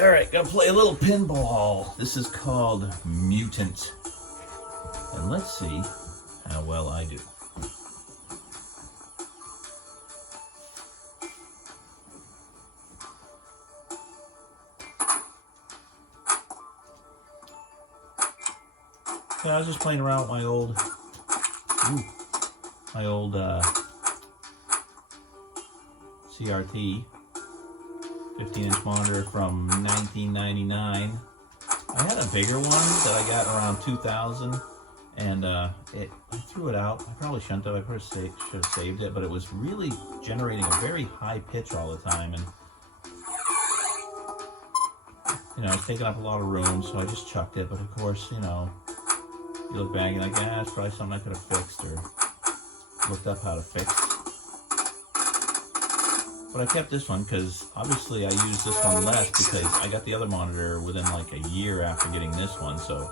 Alright, gonna play a little pinball. This is called Mutant. And let's see how well I do. Yeah, I was just playing around with my old CRT 15-inch monitor from 1999. I had a bigger one that I got around 2000, and I threw it out. I probably shouldn't have. I probably should have saved it, but it was really generating a very high pitch all the time, and you know, it's taking up a lot of room, so I just chucked it. But of course, you know, you look back and you're like, it's probably something I could have fixed or looked up how to fix. But I kept this one because obviously I used this one less because I got the other monitor within like a year after getting this one, so.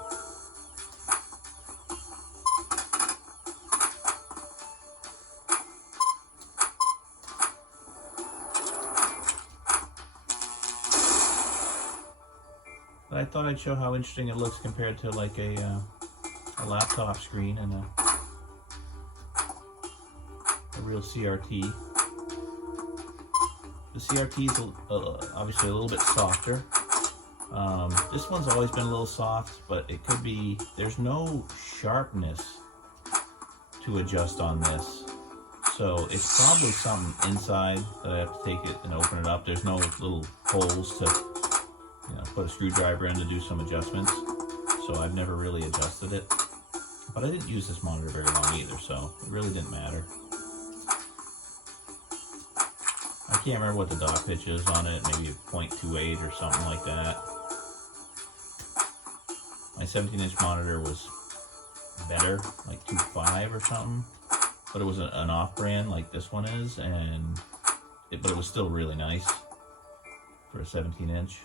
But I thought I'd show how interesting it looks compared to like a laptop screen and a real CRT. The CRT is obviously a little bit softer. This one's always been a little soft, but it could be, there's no sharpness to adjust on this. So it's probably something inside that I have to take it and open it up. There's no little holes to, you know, put a screwdriver in to do some adjustments. So I've never really adjusted it. But I didn't use this monitor very long either, so it really didn't matter. I can't remember what the dot pitch is on it, maybe 0.28 or something like that. My 17-inch monitor was better, like 2.5 or something, but it was an off-brand like this one is, but it was still really nice for a 17-inch.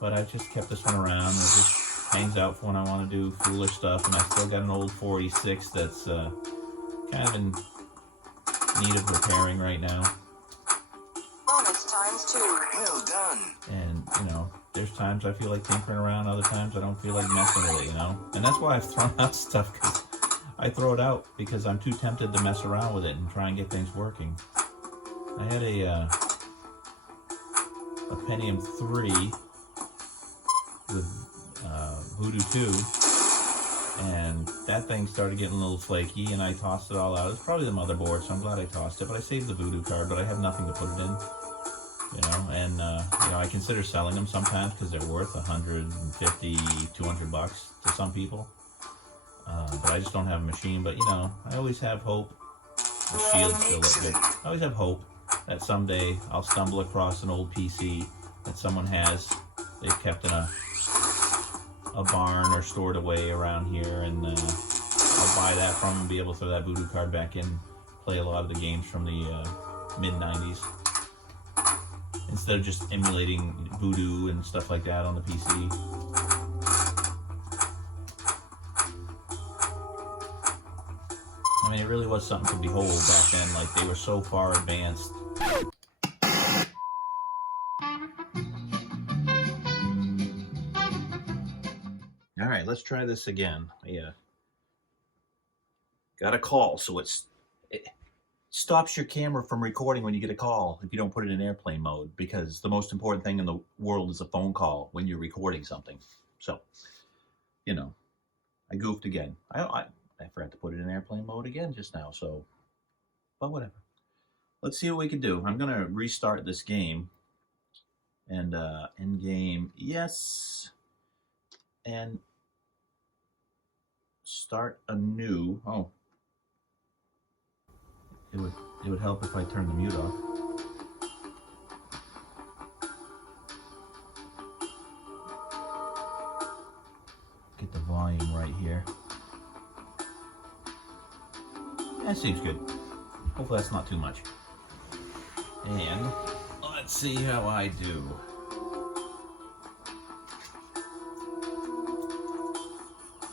But I just kept this one around. It just hangs out for when I want to do foolish stuff, and I still got an old 486 that's kind of in need of repairing right now. Bonus times 2. Well done. And you know, there's times I feel like tinkering around, other times I don't feel like messing with it, you know. And that's why I've thrown out stuff, because I throw it out because I'm too tempted to mess around with it and try and get things working. I had a Pentium 3 with Voodoo 2. And that thing started getting a little flaky, and I tossed it all out. It's probably the motherboard, so I'm glad I tossed it. But I saved the Voodoo card, but I have nothing to put it in. You know, and you know, I consider selling them sometimes because they're worth 150, 200 bucks to some people. But I just don't have a machine. But you know, I always have hope. The shield still looks good. I always have hope that someday I'll stumble across an old PC that someone has. They've kept in a barn or stored away around here, and I'll buy that from them and be able to throw that Voodoo card back in, play a lot of the games from the mid-90s instead of just emulating Voodoo and stuff like that on the PC. I mean, it really was something to behold back then. Like, they were so far advanced. All right, let's try this again. Yeah, got a call, so it stops your camera from recording when you get a call if you don't put it in airplane mode, because the most important thing in the world is a phone call when you're recording something. So, you know, I goofed again. I forgot to put it in airplane mode again just now, so, but whatever. Let's see what we can do. I'm going to restart this game, and end game, yes, and start anew. Oh, it would help if I turn the mute off. Get the volume right here. That seems good. Hopefully that's not too much. And let's see how I do.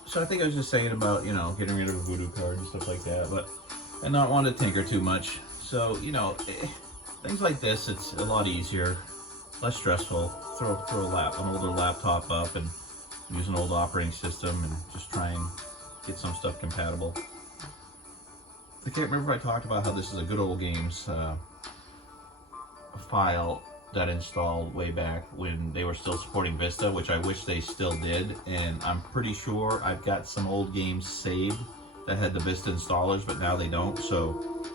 So I think I was just saying about, you know, getting rid of a Voodoo card and stuff like that, but and not want to tinker too much. So, you know, things like this, it's a lot easier. less stressful. Throw an older laptop up and use an old operating system and just try and get some stuff compatible. I can't remember if I talked about how this is a Good Old Games file that installed way back when they were still supporting Vista, which I wish they still did, and I'm pretty sure I've got some old games saved that had the Vista installers, but now they don't, so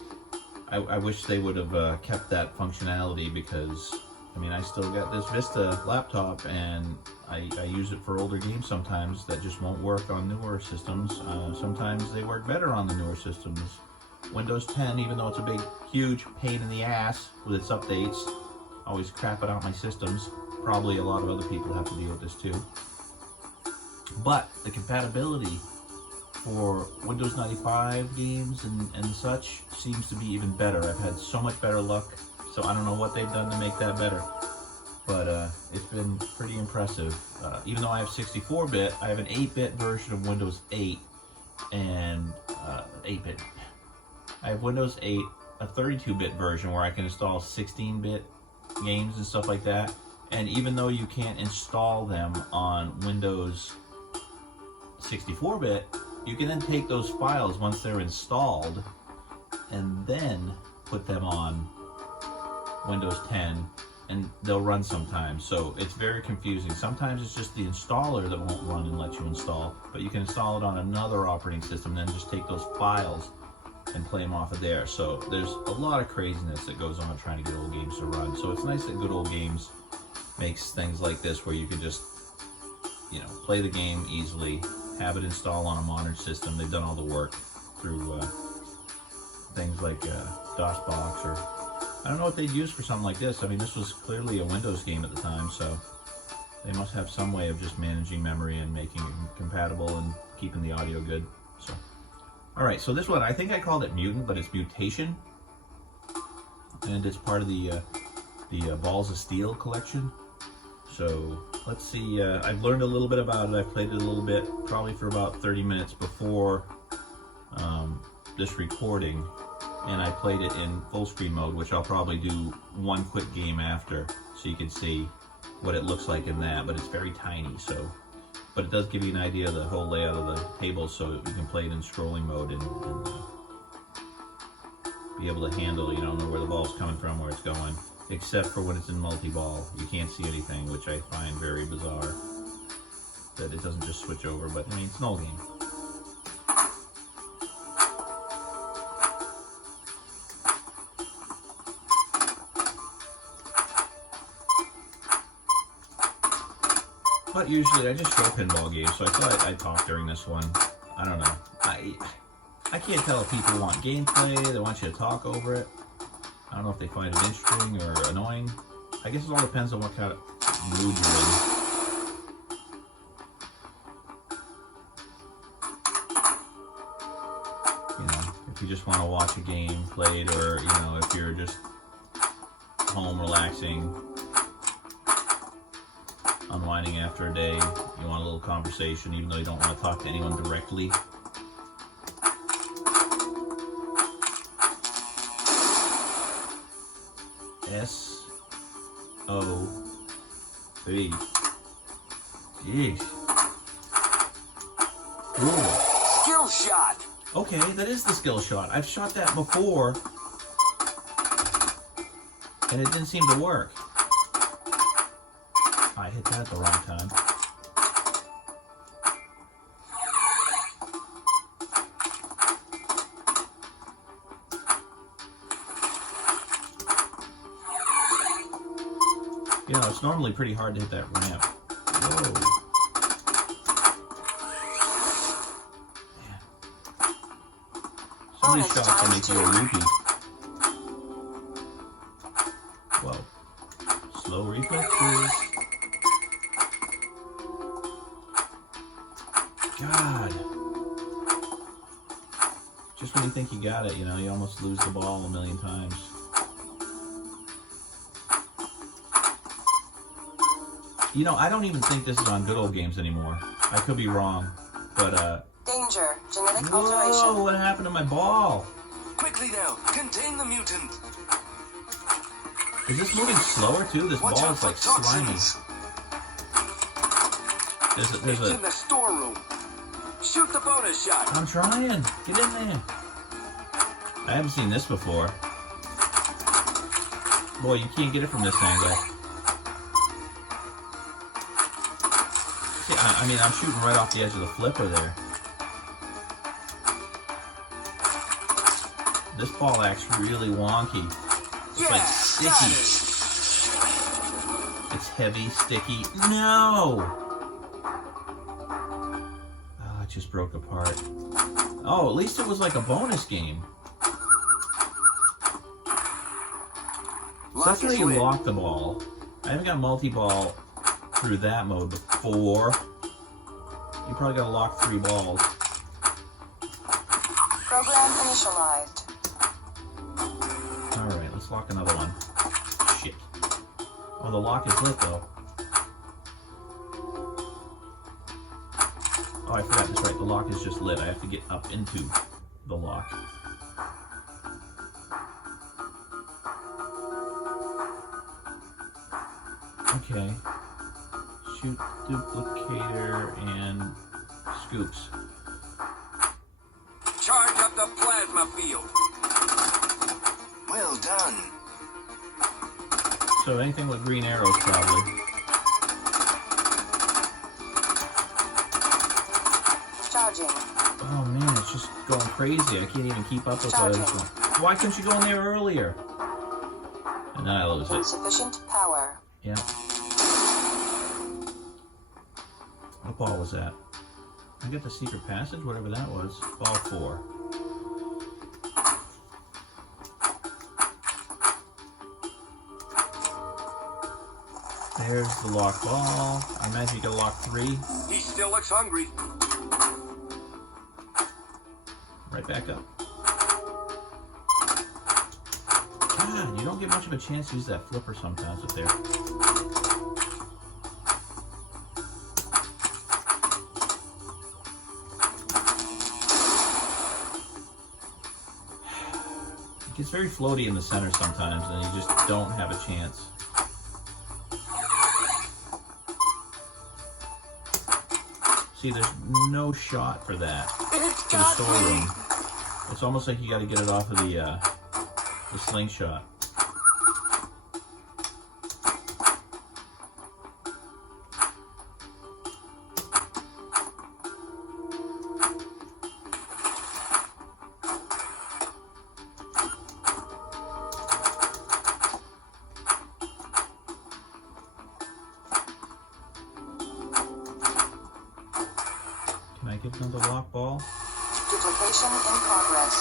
I wish they would have kept that functionality, because I mean, I still got this Vista laptop and I use it for older games sometimes that just won't work on newer systems. Sometimes they work better on the newer systems. Windows 10, even though it's a big, huge pain in the ass with its updates, always crapping out my systems. Probably a lot of other people have to deal with this too. But the compatibility for Windows 95 games and such seems to be even better. I've had so much better luck, so I don't know what they've done to make that better. But it's been pretty impressive. Even though I have 64-bit, I have an 8-bit version of Windows 8 and 8-bit. I have Windows 8, a 32-bit version where I can install 16-bit games and stuff like that. And even though you can't install them on Windows 64-bit, you can then take those files once they're installed and then put them on Windows 10 and they'll run sometimes. So it's very confusing. Sometimes it's just the installer that won't run and let you install, but you can install it on another operating system and then just take those files and play them off of there. So there's a lot of craziness that goes on trying to get old games to run. So it's nice that Good Old Games makes things like this where you can just, you know, play the game easily, have it install on a modern system. They've done all the work through things like DOSBox, or I don't know what they'd use for something like this. I mean, this was clearly a Windows game at the time, so they must have some way of just managing memory and making it compatible and keeping the audio good. So, all right, so this one, I think I called it Mutant, but it's Mutation, and it's part of the Balls of Steel collection. So let's see, I've learned a little bit about it. I've played it a little bit, probably for about 30 minutes before this recording, and I played it in full screen mode, which I'll probably do one quick game after so you can see what it looks like in that, but it's very tiny. So, but it does give you an idea of the whole layout of the table, so you can play it in scrolling mode and be able to handle, you don't know where the ball's coming from, where it's going, except for when it's in multi-ball. You can't see anything, which I find very bizarre, that it doesn't just switch over, but I mean, it's an old game. But usually I just show pinball games, so I thought I'd talk during this one. I don't know. I can't tell if people want gameplay, they want you to talk over it. I don't know if they find it interesting or annoying. I guess it all depends on what kind of mood you're in. You know, if you just want to watch a game played, or, you know, if you're just home relaxing, unwinding after a day, you want a little conversation, even though you don't want to talk to anyone directly. S-O-V. Jeez. Cool. Skill shot. Okay, that is the skill shot. I've shot that before, and it didn't seem to work. I hit that at the wrong time. You know, it's normally pretty hard to hit that ramp. Whoa. Man. Some of these shots will make you a loopy. Whoa. Slow reflexes. God. Just when you think you got it, you know, you almost lose the ball a million times. You know, I don't even think this is on Good Old Games anymore. I could be wrong, but Danger. Genetic whoa, alteration. what happened to my ball? Quickly now, contain the mutant. Is this moving slower too? This ball is like slimy. There's in the storeroom. Shoot the bonus shot. I'm trying. Get in there. I haven't seen this before. Boy, you can't get it from this angle. See, I mean, I'm shooting right off the edge of the flipper there. This ball acts really wonky. It's like sticky. It's heavy, sticky. No! Oh, it just broke apart. Oh, at least it was like a bonus game. So that's how you lock the ball. I haven't got multi-ball through that mode before. You probably gotta lock 3 balls. Program initialized. Alright, let's lock another one. Shit. Oh, the lock is lit though. Oh, I forgot that's right. The lock is just lit. I have to get up into the lock. Okay. Shoot duplicator and scoops. Charge up the plasma field. Well done. So anything with green arrows, probably. Charging. Oh man, it's just going crazy. I can't even keep up with what it's going. Why couldn't you go in there earlier? And then I lose it. Insufficient power. Yeah. What ball was that? I got the secret passage, whatever that was. Ball 4. There's the lock ball. I imagine you gotta lock 3. He still looks hungry. Right back up. God, you don't get much of a chance to use that flipper sometimes up there. It gets very floaty in the center sometimes, and you just don't have a chance. See, there's no shot for that. For the storeroom. It's almost like you got to get it off of the slingshot. Can I get another lock ball? Duplication in progress.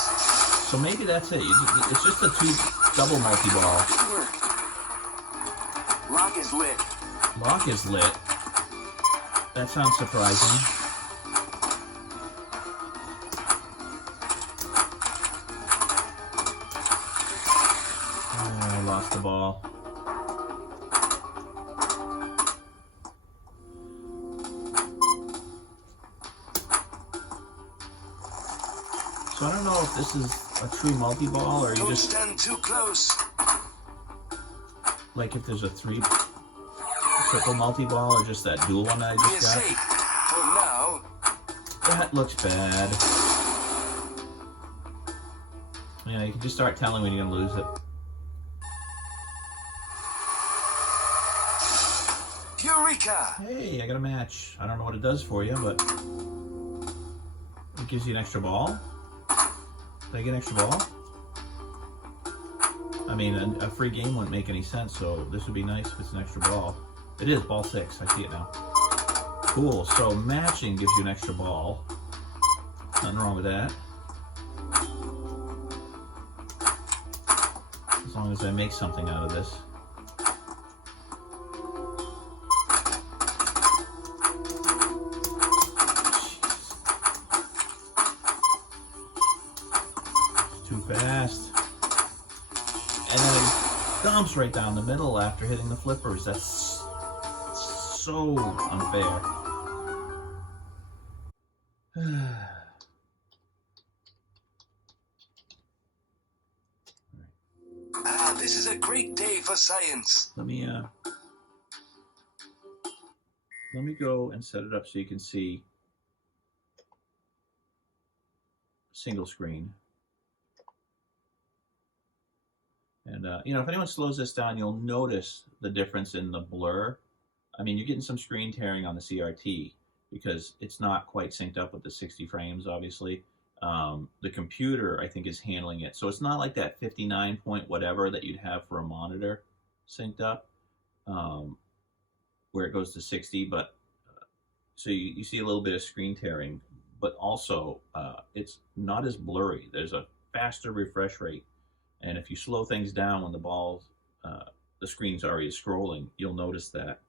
So maybe that's it. It's just a 2 double multi-ball. Lock is lit. Lock is lit. That sounds surprising. Oh, I lost the ball. So I don't know if this is a true multi-ball or you Don't just stand too close. like if there's a 3 triple multi-ball or just that dual one that I We're just got. safe for now. That looks bad. Yeah, you can just start telling when you're gonna lose it. Eureka! Hey, I got a match. I don't know what it does for you, but it gives you an extra ball. Did I get an extra ball? I mean, a free game wouldn't make any sense, so this would be nice if it's an extra ball. It is, ball 6. I see it now. Cool, so matching gives you an extra ball. Nothing wrong with that. As long as I make something out of this. Too fast. And then it dumps right down the middle after hitting the flippers. That's so unfair. This is a great day for science. Let me go and set it up so you can see single screen. And you know, if anyone slows this down, you'll notice the difference in the blur. I mean, you're getting some screen tearing on the CRT because it's not quite synced up with the 60 frames, obviously. The computer, I think, is handling it. So it's not like that 59 point whatever that you'd have for a monitor synced up, where it goes to 60. But so you see a little bit of screen tearing, but also it's not as blurry. There's a faster refresh rate. And if you slow things down when the screen's already scrolling, you'll notice that.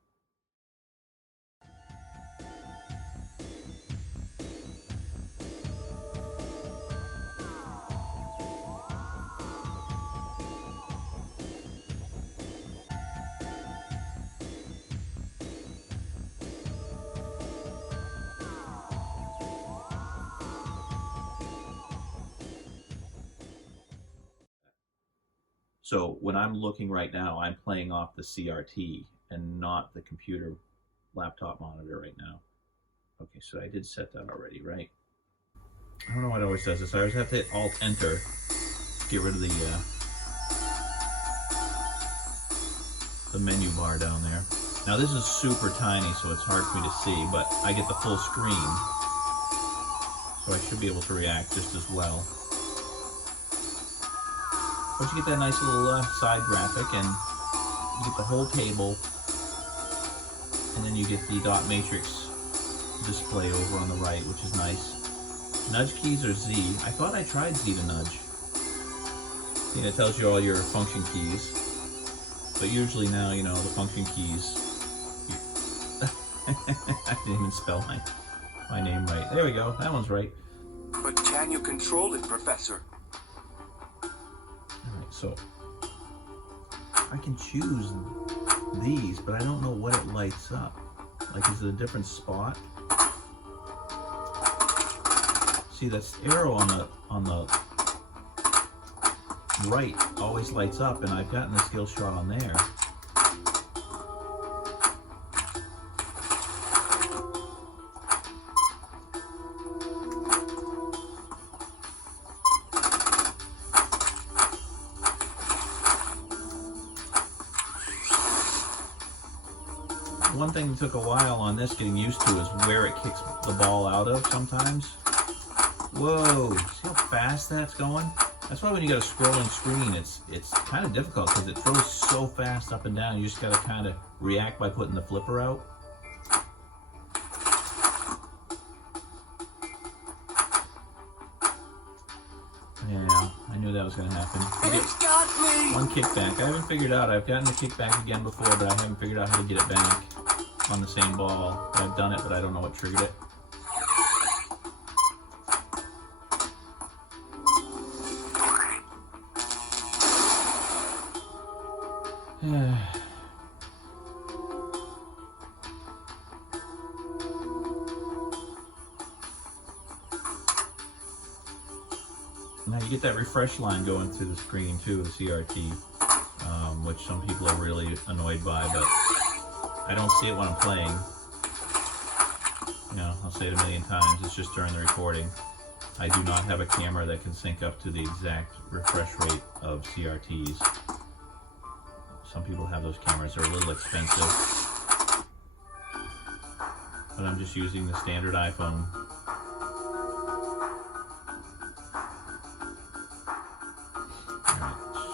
So when I'm looking right now, I'm playing off the CRT and not the computer laptop monitor right now. Okay, so I did set that already, right? I don't know why it always does this. I always have to hit Alt-Enter to get rid of the menu bar down there. Now this is super tiny, so it's hard for me to see, but I get the full screen, so I should be able to react just as well. Once you get that nice little side graphic, and you get the whole table, and then you get the dot matrix display over on the right, which is nice. Nudge keys are Z. I thought I tried Z to nudge. See, it tells you all your function keys, but usually now, you know, the function keys. I didn't even spell my name right. There we go. That one's right. But can you control it, Professor? So I can choose these, but I don't know what it lights up. Like, is it a different spot? See, that arrow on the right always lights up, and I've gotten the skill shot on there. One thing that took a while on this getting used to is where it kicks the ball out of sometimes. Whoa, see how fast that's going? That's why when you got a scrolling screen, it's kind of difficult because it throws so fast up and down. You just got to kind of react by putting the flipper out. Yeah, I knew that was going to happen. It's got me! One kickback. I haven't figured out. I've gotten the kickback again before, but I haven't figured out how to get it back on the same ball. I've done it, but I don't know what triggered it. Now you get that refresh line going through the screen too, the CRT, which some people are really annoyed by, but I don't see it when I'm playing. You know, I'll say it a million times, it's just during the recording. I do not have a camera that can sync up to the exact refresh rate of CRTs. Some people have those cameras, they're a little expensive. But I'm just using the standard iPhone.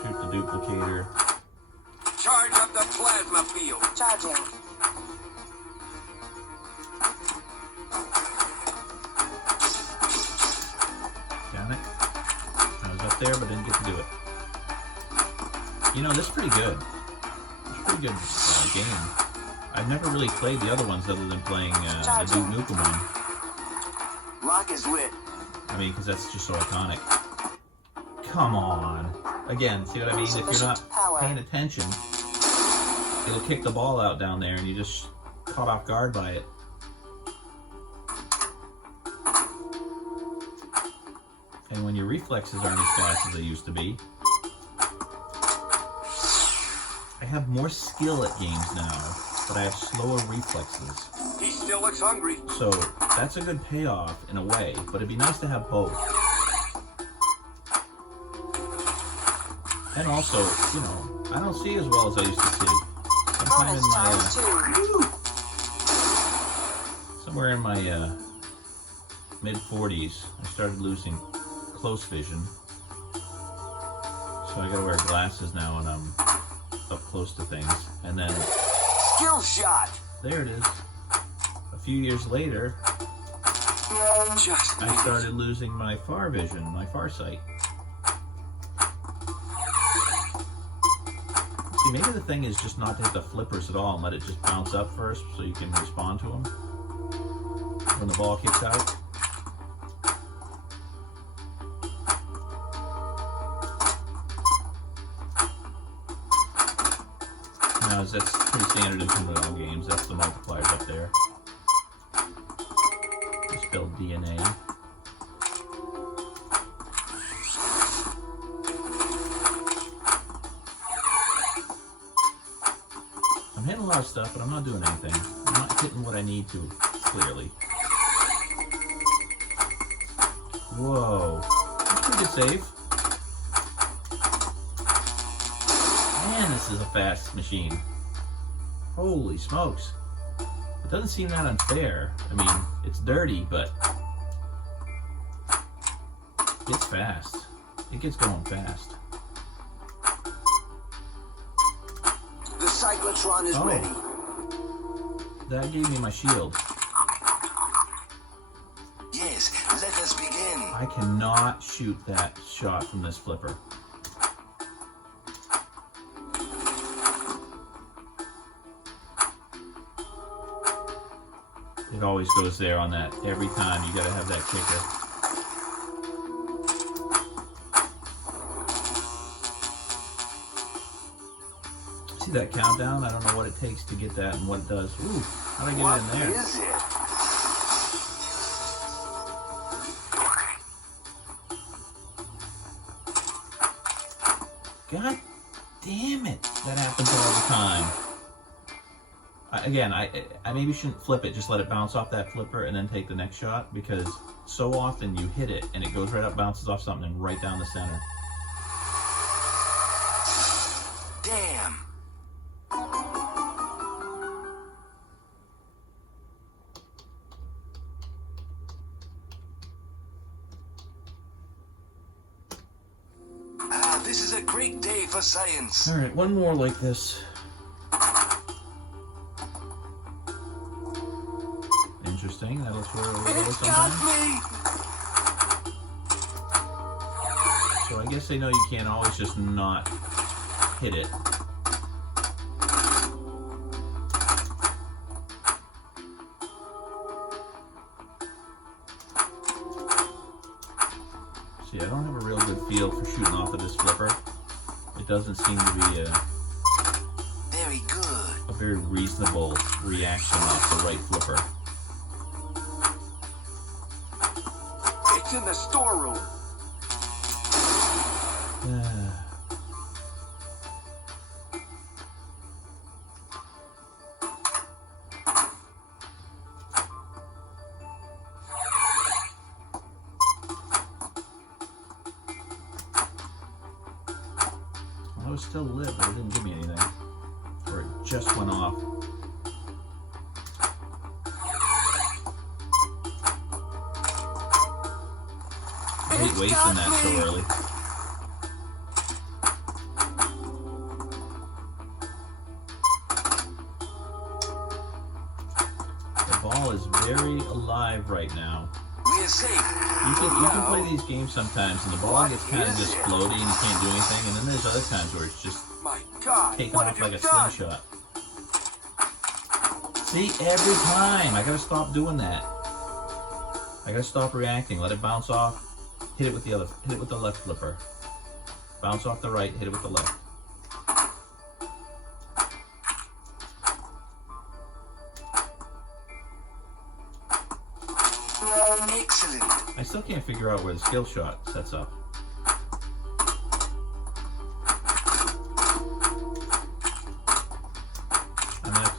Shoot the duplicator. Charge up the plasma field. Charging. Got it. I was up there, but didn't get to do it. You know, this is pretty good. It's a pretty good game. I've never really played the other ones other than playing the Duke Nukem one. Lock is lit. I mean, because that's just so iconic. Come on. Again, see what I mean? If you're not paying attention, it'll kick the ball out down there and you just caught off guard by it. And when your reflexes aren't as fast as they used to be, have more skill at games now, but I have slower reflexes. He still looks hungry. So that's a good payoff in a way, but it'd be nice to have both. And also, you know, I don't see as well as I used to see. Sometime in my, somewhere in my mid-40s, I started losing close vision. So I gotta wear glasses now when I'm up close to things. And then, Skill shot. there it is. A few years later, Just I started losing my far vision, my far sight. See, maybe the thing is just not to hit the flippers at all and let it just bounce up first so you can respond to them when the ball kicks out. Now, that's pretty standard in Pinball games. That's the multipliers up there. It's spelled DNA. I'm hitting a lot of stuff, but I'm not doing anything. I'm not hitting what I need to, clearly. Whoa. That's a pretty good save. Man, this is a fast machine. Holy smokes. It doesn't seem that unfair. I mean, it's dirty, but it's fast. It gets going fast. The cyclotron is ready. That gave me my shield. Yes, let us begin. I cannot shoot that shot from this flipper. It always goes there on that. Every time you gotta have that kicker. See that countdown? I don't know what it takes to get that and what it does. Ooh, how do I get What it in there? is it? God damn it. That happens all the time. Again, I maybe shouldn't flip it. Just let it bounce off that flipper and then take the next shot, because so often you hit it and it goes right up, bounces off something and right down the center. Damn. This is a great day for science. All right, one more like this. Interesting. That'll throw a little It sometimes. got me. So I guess they know you can't always just not hit it. See, I don't have a real good feel for shooting off of this flipper. It doesn't seem to be Very good. a very reasonable reaction off the right flipper. It's in the storeroom. I was still lit, but it didn't give me anything. Or it just went off. I hate wasting that so early. The ball is very alive right now. We're safe. You can play these games sometimes and the ball gets kind of just floaty and you can't do anything, and then there's other times where it's just My God, taking what off have like you a done? slingshot. See, every time. I gotta stop doing that. I gotta stop reacting. Let it bounce off. Hit it with the other. Hit it with the left flipper. Bounce off the right. Hit it with the left. Excellent. I still can't figure out where the skill shot sets up.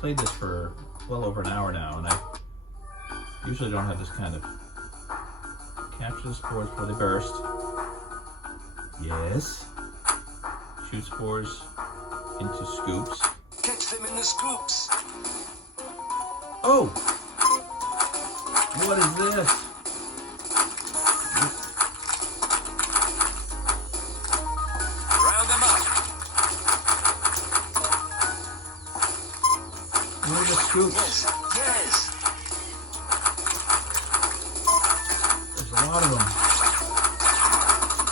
played this for well over an hour now, and I usually don't have this kind of capture the spores before they burst. Yes. Shoot spores into scoops. Catch them in the scoops. Oh! What is this? Round them up. Where are the scoops? Yes, yes. There's a lot of them.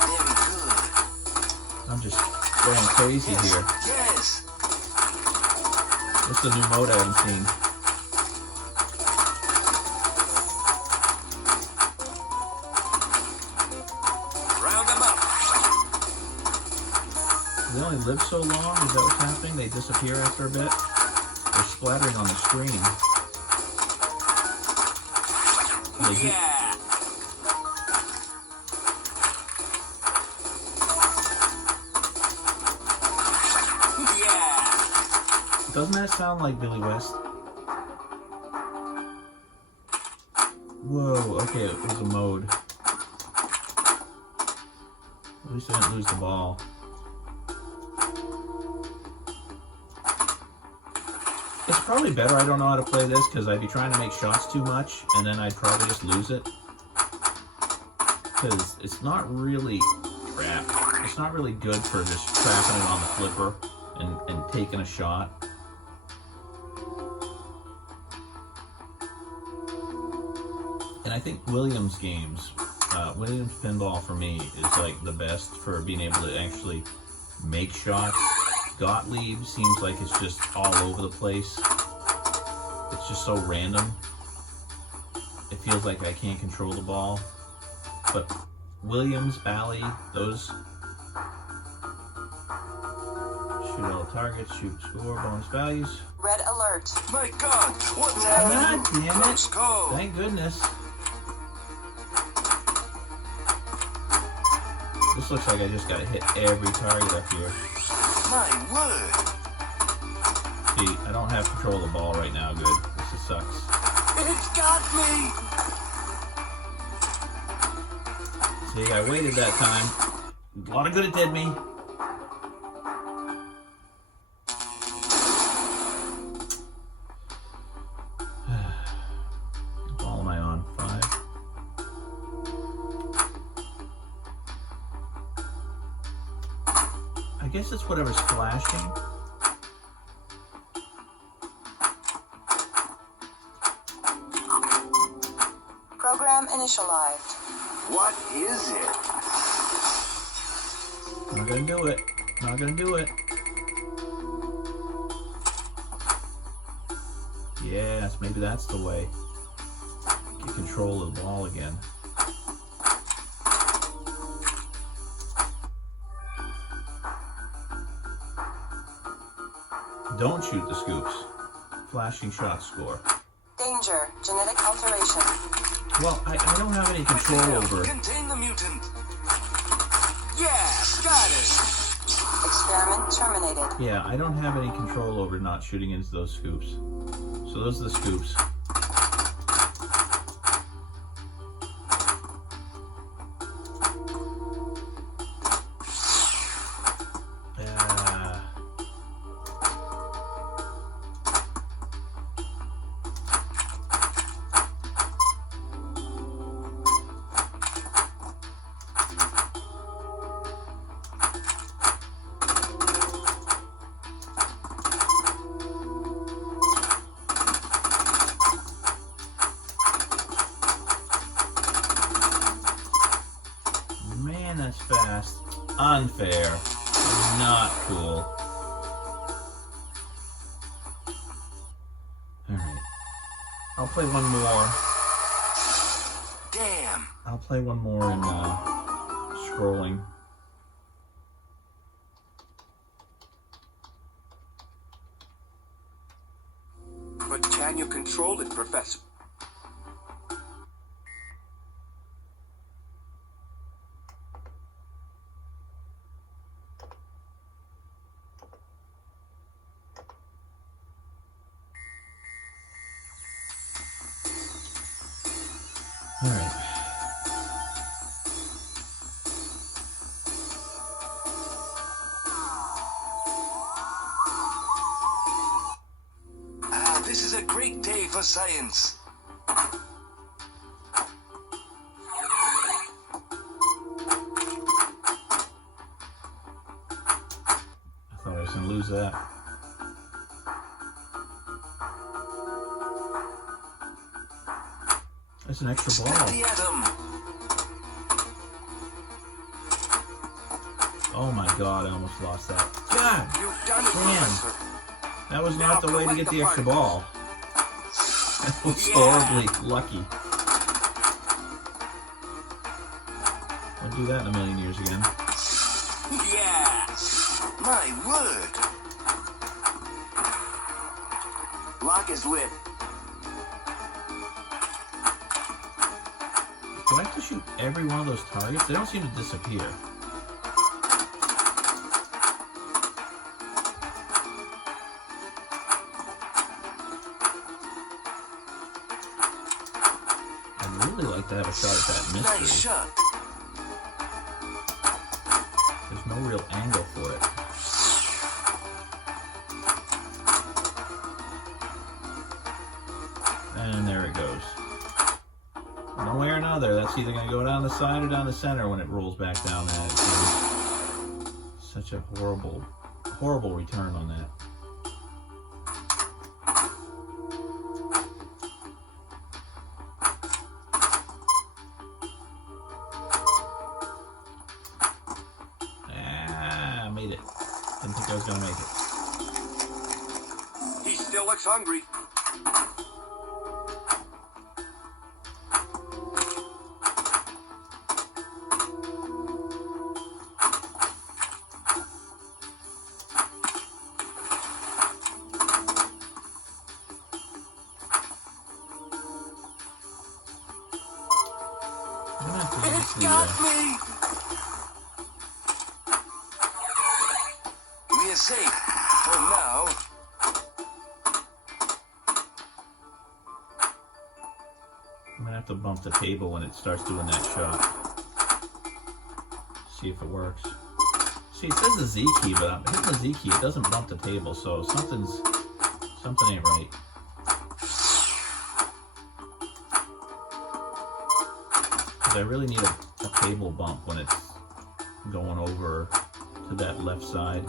Very good. I'm just going crazy Yes, here. yes. What's the new mode I haven't seen? Round them up. They only live so long? Is that what's happening? They disappear after a bit? They're splattering on the screen. They hit- Yeah. Yeah. Doesn't that sound like Billy West? Whoa, okay, it was a mode. At least I didn't lose the ball. It's probably better I don't know how to play this because I'd be trying to make shots too much and then I'd probably just lose it. Because it's not really crap. It's not really good for just trapping it on the flipper and taking a shot. And I think Williams games, Williams Pinball for me is like the best for being able to actually make shots. Gottlieb seems like it's just all over the place. It's just so random. It feels like I can't control the ball. But Williams, Bally, those shoot all targets, shoot score, bonus values. Red alert. My God, what's happening? God damn it. Let's go. Thank goodness. This looks like I just gotta hit every target up here. My word. See, I don't have control of the ball right now, good. This just sucks. It's got me. See, I waited that time. A lot of good it did me. What ball am I on? 5. I guess it's whatever's flashing. Program initialized. What is it? Not gonna do it. Not gonna do it. Yes, maybe that's the way. Get control of the ball again. Don't shoot the scoops. Flashing shot score. Danger. Genetic alteration. Well, I don't have any control over it. Contain the mutant. Yeah, got it. Experiment terminated. Yeah, I don't have any control over not shooting into those scoops. So those are the scoops. Man, that's fast. Unfair. Not cool. Alright. I'll play one more. Damn. I'll play one more in scrolling. But can you control it, Professor? All right. This is a great day for science. I thought I was going to lose that. That's an extra ball. The atom. Oh my god, I almost lost that. God! You've done it, Man. Professor. That was not the way to get the extra ball. That was horribly lucky. I'll do that in a million years again. Yeah! My word! Lock is lit. Do I have to shoot every one of those targets? They don't seem to disappear. I'd really like to have a shot at that mystery. Nice shot. There's no real angle for it. And there it goes. One way or another, that's either going to go down the side or down the center when it rolls back down that. It's such a horrible, horrible return on that. Ah, I made it. Didn't think I was going to make it. He still looks hungry. It's got me! We're safe for now. I'm gonna have to bump the table when it starts doing that shot. See if it works. See, it says the Z key, but I'm hitting the Z key. It doesn't bump the table, so something ain't right. Because I really need a table bump when it's going over to that left side.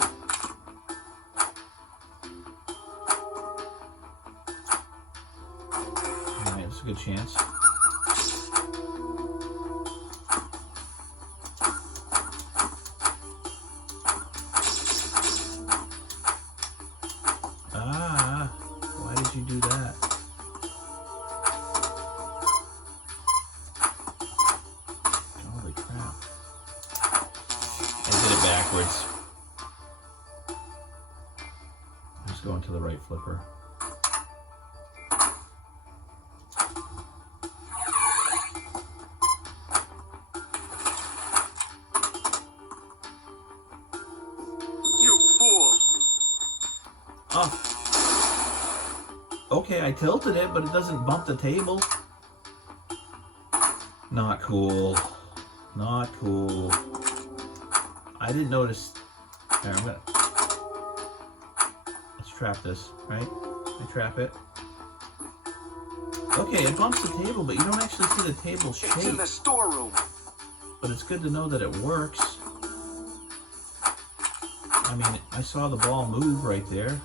Alright, that's a good chance. Ah, why did you do that? Holy crap. I did it backwards. I'm just going to the right flipper. You fool! Oh. Okay, I tilted it, but it doesn't bump the table. Not cool. Not cool. I didn't notice. Here, let's trap this, right? I trap it. Okay, it bumps the table, but you don't actually see the table It's in shake. the storeroom. But it's good to know that it works. I mean, I saw the ball move right there.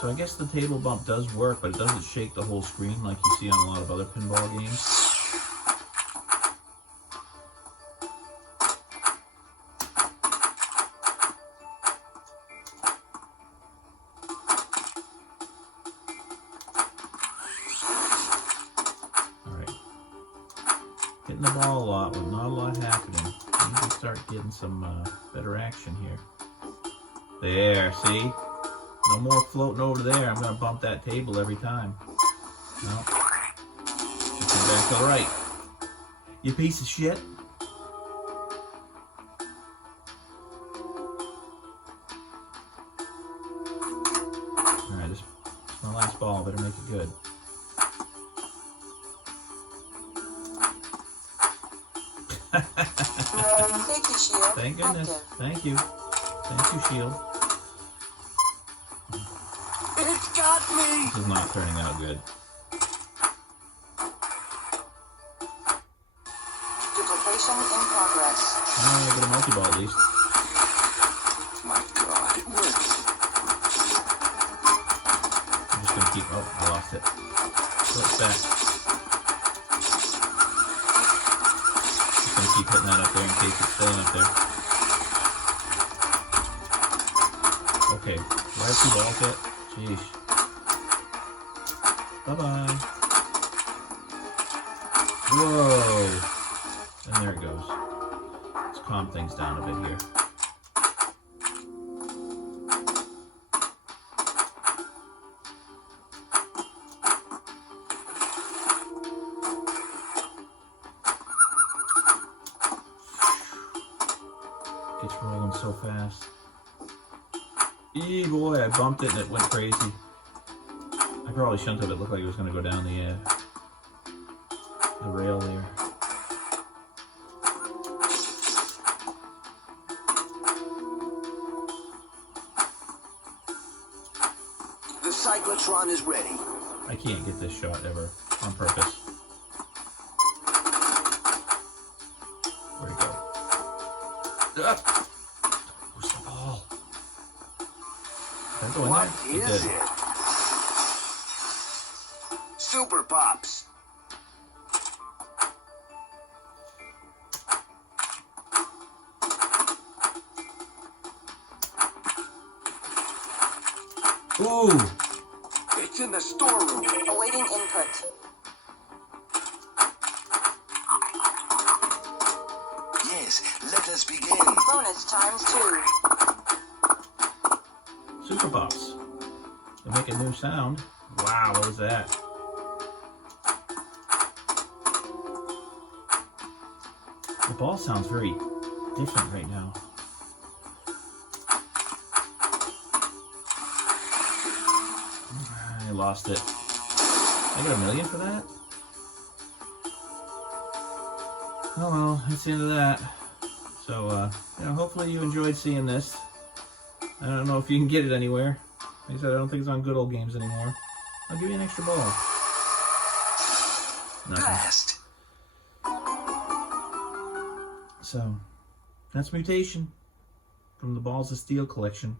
So I guess the table bump does work, but it doesn't shake the whole screen like you see on a lot of other pinball games. Alright. Hitting the ball a lot with not a lot happening. I need to start getting some better action here. There, see? No more floating over there. I'm going to bump that table every time. No. Come back to the right. You piece of shit. Alright, this is my last ball. Better make it good. Safety shield Thank goodness. active. Thank you. Thank you, shield. It got me! This is not turning out good. Duplication in progress. Oh, I get a multi-ball at least. My God, it works. I'm just gonna keep. Oh, I lost it. What's that? Just gonna keep hitting that up there in case it's staying up there. Okay, do I have 2 balls yet? Jeez. Bye-bye. Whoa! And there it goes. Let's calm things down a bit here. Gets rolling so fast. Eee, boy, I bumped it and it went crazy. I probably shouldn't have. It looked like it was going to go down the rail there. The cyclotron is ready. I can't get this shot ever on purpose. Where'd it go? Ah! Where's the ball? Did I go in What there? is Did. it? Super Pops. Ooh! It's in the storeroom. Awaiting input. Yes, let us begin. Bonus times 2. Super Pops. They make a new sound. Wow, what was that? The ball sounds very different right now. I lost it. I got $1 million for that? Oh well, that's the end of that. So, hopefully you enjoyed seeing this. I don't know if you can get it anywhere. Like I said, I don't think it's on Good Old Games anymore. I'll give you an extra ball. Nothing. Blast. So, that's Mutation from the Balls of Steel collection.